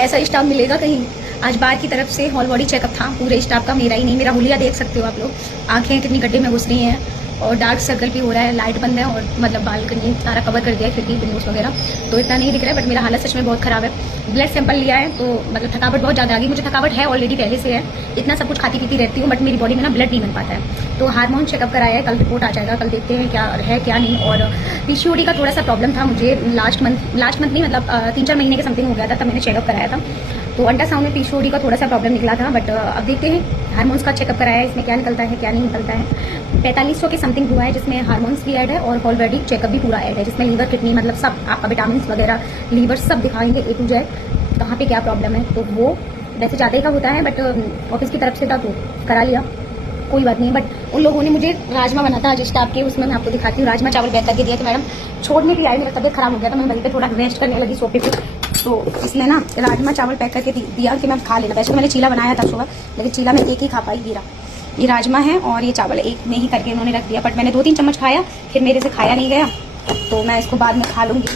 ऐसा स्टाफ मिलेगा कहीं। आज बाहर की तरफ से हॉल बॉडी चेकअप था, पूरे स्टाफ का, मेरा ही नहीं। मेरा हुलिया देख सकते हो आप लोग, आंखें कितनी गड्ढे में घुस रही हैं और डार्क सर्कल भी हो रहा है। लाइट बंद है और मतलब बालकनी सारा कवर कर दिया है, खिड़की विंडोज वगैरह, तो इतना नहीं दिख रहा है। बट मेरा हालत सच में बहुत खराब है। ब्लड सैंपल लिया है तो मतलब थकावट बहुत ज़्यादा आ गई। मुझे थकावट है ऑलरेडी पहले से है, इतना सब कुछ खाती पीती रहती हूँ, बट मेरी बॉडी में ना ब्लड नहीं बन पाता है। तो हार्मोन चेकअप कराया है, कल रिपोर्ट आ जाएगा, कल देखते हैं क्या है क्या नहीं। और पीसीओडी का थोड़ा सा प्रॉब्लम था मुझे लास्ट मंथ नहीं, मतलब 3-4 महीने के समथिंग हो गया था, तब मैंने चेकअप कराया था। तो अल्ट्रासाउंड में पीसीओडी का थोड़ा सा प्रॉब्लम निकला था। बट अब देखते हैं हार्मोन्स का चेकअप कराया है, इसमें क्या निकलता है क्या नहीं निकलता है। 4500 के समथिंग हुआ है, जिसमें हार्मोन्स भी ऐड है और ऑलरेडी चेकअप भी पूरा ऐड है, जिसमें लीवर किडनी मतलब सब आपका विटामिन वगैरह लीवर सब दिखाएंगे A to Z, कहाँ पे क्या प्रॉब्लम है। तो वो वैसे ज़्यादा का होता है, बट ऑफिस की तरफ से था तो करा लिया, कोई बात नहीं। बट उन लोगों ने मुझे राजमा बना था आज स्टाफ के, उसमें मैं आपको दिखाती हूँ। राजमा चावल पैक करके दिया कि मैडम छोड़ने की आई, मेरा तबियत खराब हो गया था, मैं वहीं पे थोड़ा रेस्ट करने लगी सोफे पे। तो इसने ना राजमा चावल पैक करके दिया कि मैं खा लेना। वैसे तो मैंने चीला बनाया था सुबह, लेकिन चीला मैं एक ही खा पाई, गिरा। ये राजमा है और ये चावल एक में ही करके उन्होंने रख दिया, बट मैंने 2-3 चम्मच खाया, फिर मेरे से खाया नहीं गया, तो मैं इसको बाद में खा लूंगी।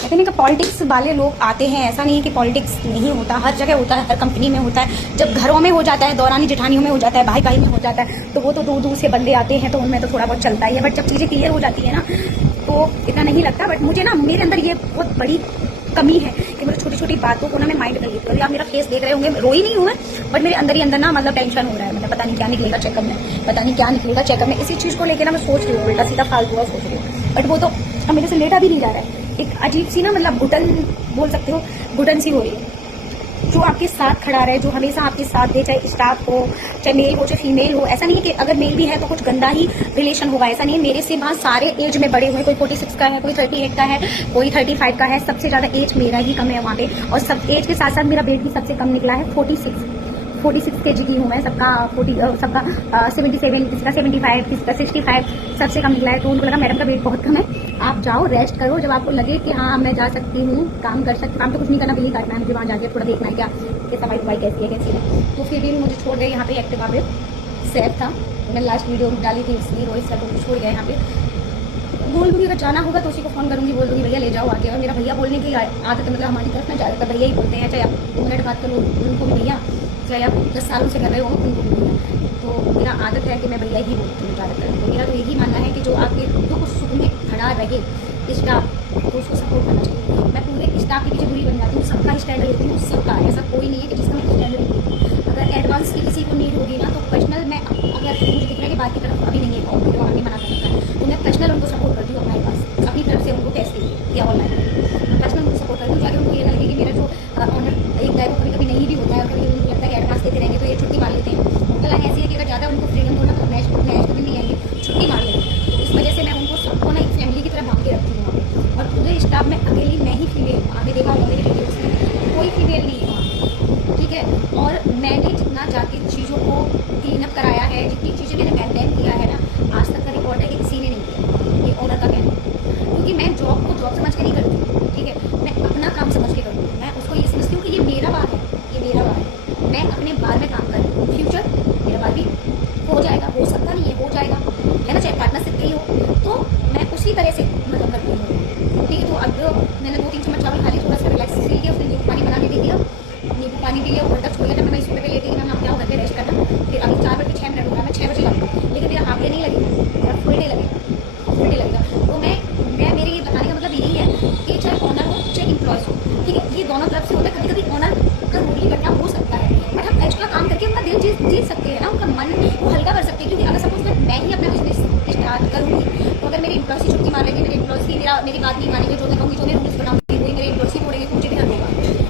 कहते हैं कि पॉलिटिक्स वाले लोग आते हैं, ऐसा नहीं है कि पॉलिटिक्स नहीं होता, हर जगह होता है, हर कंपनी में होता है। जब घरों में हो जाता है, दौरानी जेठानियों में हो जाता है, भाई भाई में हो जाता है, तो वो तो दूर दूर से बंदे आते हैं, तो उनमें तो थोड़ा बहुत चलता ही है। बट जब चीज़ें क्लियर हो जाती है ना, तो इतना नहीं लगता। बट मुझे ना मेरे अंदर ये बहुत बड़ी कमी है कि मुझे छोटी छोटी बातों को ना मैं माइंड कर लेती हूँ। अभी आप मेरा फेस देख रहे होंगे, रोई नहीं हूँ मैं, बट मेरे अंदर ही अंदर ना मतलब टेंशन हो रहा है। मतलब पता नहीं क्या निकलेगा चेकअप में, पता नहीं क्या निकलेगा चेकअप में। इसी चीज़ को लेकर ना मैं सोच रही हूँ, उल्टा सीधा फालतू हुआ सोच रही हूँ। बट वो तो अब मेरे से लेटा भी नहीं जा रहा है। एक अजीब सी ना मतलब घुटन बोल सकते हो, घुटन सी हो रही है। जो आपके साथ खड़ा रहे, जो हमेशा आपके साथ दे, चाहे स्टाफ हो, चाहे मेल हो, चाहे फीमेल हो। ऐसा नहीं है कि अगर मेल भी है तो कुछ गंदा ही रिलेशन होगा, ऐसा नहीं है। मेरे से वहाँ सारे एज में बड़े हुए, कोई 46 का है, कोई 38 का है, कोई 35 का है। सबसे ज्यादा एज मेरा ही कम है वहाँ पे, और सब एज के साथ साथ मेरा वेट भी सबसे कम निकला है। 46 kg की हूँ मैं, सबका 77, किसी का 75, किसी का 65 सबसे कम निकला है। तो उनको लगा मैडम का वेट बहुत कम है, आप जाओ रेस्ट करो, जब आपको लगे कि हाँ मैं जा सकती हूँ, काम कर सकती हूँ। काम तो कुछ नहीं करना, बिल्ली काटना है मुझे, वहाँ जाके थोड़ा देखना है क्या सफाई वफाई कैसी है कैसी है। तो फिर भी मुझे छोड़ गए यहाँ पे एक्टिवा पे, सेफ था। मैंने लास्ट वीडियो डाली थी इसलिए, रोहित सर को छोड़ गया यहाँ पे। बोल दूँगी अगर जाना होगा तो उसी को फोन करूँगी, बोल दूँगी भैया ले जाओ आगे। और मेरा भैया बोलने की आदत है, मतलब हमारी तरफ ना ज़्यादातर भैया ही बोलते हैं, चाहे आप 2 मिनट बात करो उनको भी भैया, चाहे आप 10 सालों से कर रहे हो उनको भी भैया। तो मेरा आदत है कि मैं भैया ही बोलती हूँ ज़्यादातर। तो मेरा तो यही मानना है कि जो आपके दुख सुख में खड़ा रहे स्टाफ, तो उसको सपोर्ट करना चाहिए। मैं पूरे स्टाफ के पीछे बुरी बन जाती हूँ, सबका स्टैंड लेती हूँ, सबका, ऐसा कोई नहीं है कि जिसका मैं स्टैंड लेती हूँ। अगर एडवांस की किसी को नीड होगी ना, तो पर्सनल मैं, अगर मुझे दिख रहा है कि बात की तरफ अभी नहीं है और वहाँ नहीं मना करता है, तो मैं पर्सनल उनको सपोर्ट करती हूँ अपने पास, अपनी तरफ से उनको कैसे या ऑनलाइन पर्सनल उनको सपोर्ट करती हूँ, ताकि उनको ये ना लगे कि मेरा जो ऑनर एक गाय को कभी कभी नहीं भी होता है, और कभी उनको लगता है कि एडवांस देते रहेंगे तो ये छुट्टी मार लेते हैं। उनका लाइन ऐसी है कि अगर ज़्यादा उनको फ्रीडम दो ना तो नेक्स्ट कभी नहीं आएंगे, छुट्टी मार लेंगे। तो इस वजह से मैं उनको सबको ना एक फैमिली की तरह बांध के रखती हूँ। और पूरे स्टाफ में अकेली मैं ही फीमेल, आगे देखा होगा मेरे वीडियोस में कोई फीमेल नहीं है, ठीक है। और मैंने जितना जाके चीज़ों को क्लीन अप कराया है, जितनी चीज़ें मैंने मेंटेन किया है ना, आज तक का रिकॉर्ड है कि किसी ने नहीं किया, ये ऑनर का कहना है। क्योंकि मैं जॉब को जॉब समझ के नहीं करती, ठीक है, मैं अपना काम समझ के करती हूँ। मैं उसको ये समझती हूँ कि ये मेरा बार है, ये मेरा बार है, मैं अपने बार में काम कर रही हूँ। फ्यूचर मेरा बार भी हो जाएगा, हो सकता नहीं है, हो जाएगा, है ना, चाहे पार्टनरशिप पे ही हो, तो मैं उसी तरह से मतलब करती हूँ, ठीक है। तो अब मैंने 2-3 चम्मच चावल खा लिया, थोड़ा सा रिलैक्स ले लिया, उसने नींबू पानी बना के दे दिया, नींबू पानी दे लिया, ऊपर तक छोड़ दिया। जब मैं इस पे लेटी थी, मैं क्या घर पे रेस्ट करना, फिर अभी 4 बजे 6 मिनट हो रहा है, मैं 6 बजे लगूँ, लेकिन मेरा हाफ डे नहीं लगेगा, मेरा फुल डे लगेगा। तो मैं मेरे ये बताने का मतलब यही है कि चाहे ऑनर हो चाहे इम्प्लॉयज हो, ठीक है, ये दोनों तरफ से होता है। कभी कभी ऑनर का रूल भी करना हो सकता है, बट हम एक्स्ट्रा काम करके उनका दिल जीत सकते हैं ना, उनका मन वो हल्का कर सकते हैं। क्योंकि अगर सपोज मैं ही अपना बिजनेस स्टार्ट करूँगी, तो अगर मेरे एम्प्लॉयज की छुट्टी मार लेंगे, मेरे एम्प्लॉयज की मेरी बात नहीं मानेंगे, जो मैं कहूँगी, जो मैं रूल्स बनाऊँगी वही मेरे एम्प्लॉयज ही बोलेंगे, मुझे भी हल होगा,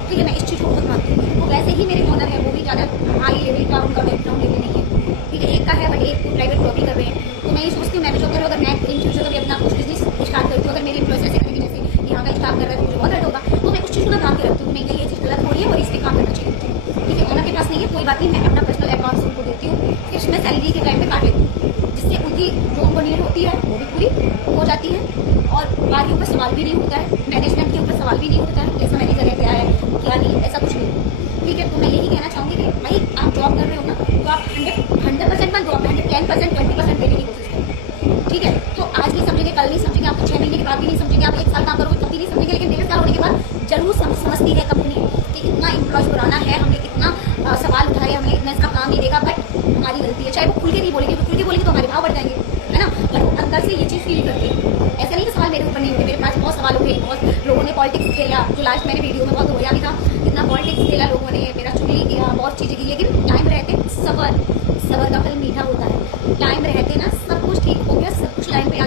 ठीक है। मैं इस चीज़ को बहुत मानती हूँ। तो वैसे ही मेरे ऑनर है, वो भी ज़्यादा हाई लेवल का उनका बैकग्राउंड लेवल नहीं है, ठीक है। एक का है बट एक प्राइवेट जॉब भी कर रहे हैं। तो मैं ये सोचती हूँ मैं भी जॉब करूँ, अगर मैं इन फ्यूचर कभी अपना कुछ बिजनेस स्टार्ट करती हूँ, अगर मेरे एम्प्लॉयज ऐसे करेंगे जैसे यहाँ का स्टाफ कर रहा है, तो मुझे बहुत हर्ट होगा। तो मैं उस चीज़ को काम के रखती हूँ, नहीं ये चीज़ गलत हो रही है और इस पर काम करना चाहिए, ठीक है। ऑनर के पास नहीं है कोई बात नहीं, मैं अपना पर्सनल अकाउंट उनको देती हूँ, फिर मैं सैलरी के टाइम पे काट लेती हूँ, जिससे उनकी जो उनको नीड होती है वो भी पूरी हो जाती है। और बात के ऊपर सवाल भी नहीं होता है, मैनेजमेंट के ऊपर सवाल भी नहीं होता है, कैसा मैनेजर है, क्या है क्या नहीं, ऐसा कुछ नहीं, ठीक है। तो मैं यही कहना चाहूँगी कि भाई आप जॉब कर रहे हो ना, तो आप 100% मत जॉब, 10%, 20% देने की कोशिश करें, ठीक है। तो आज नहीं समझेंगे, कल नहीं समझेंगे, आपको 6 महीने के बाद भी नहीं समझेंगे, आप 1 साल काम करोगे तब भी नहीं समझेंगे, लेकिन 1.5 साल होने के बाद जरूर समझती है कंपनी कि इतना थोड़ा पुराना है, हमने इतना सवाल उठाए, हमने इतना इसका काम नहीं देखा, बट हमारी गलती है। चाहे वो खुल के नहीं बोलेगी, खुल के बोलेगी तो हमारे भाव बढ़ जाएंगे, है ना, पर वो अंदर से ये चीज़ फील करती है। ऐसा नहीं कि सवाल मेरे ऊपर नहीं उठे, मेरे पास बहुत सवाल उठे, बहुत लोगों ने पॉलिटिक्स खेला, जो लास्ट मैंने वीडियो में बहुत रोया भी था, इतना पॉलिटिक्स खेला लोगों ने, मेरा चुगली किया, बहुत चीज़ें की, लेकिन टाइम रहते सबर का फल मीठा होता है। टाइम रहते ना सब कुछ ठीक हो गया, सब कुछ लाइन पे